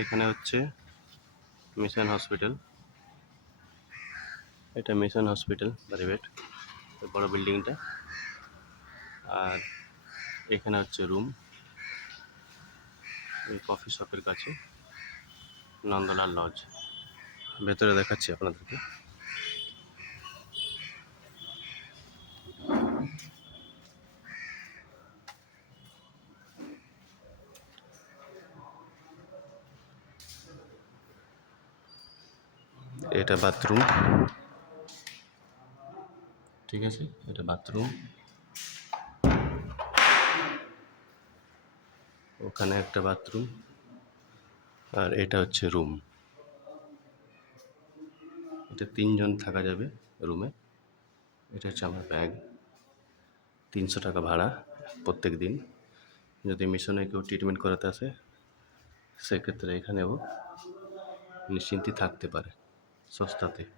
এখানে হচ্ছে mission hospital. এটা মিশন হসপিটাল প্রাইভেট বড় বিল্ডিংটা। আর এখানে হচ্ছে রুম, এই কফি শপের কাছে নন্দলাল লজ। ভেতরে দেখাচ্ছি আপনাদেরকে। এটা বাথরুম ঠিক আছে, এটা বাথরুম ওখানে একটা বাথরুম আর এটা হচ্ছে রুম এটা তিনজন থাকা যাবে রুমে এটা হচ্ছে আমার ব্যাগ তিনশো টাকা ভাড়া প্রত্যেক দিন। যদি মিশনে কেউ ট্রিটমেন্ট করাতে আসে, সেক্ষেত্রে এখানেও নিশ্চিন্তে থাকতে পারে। Sóstate.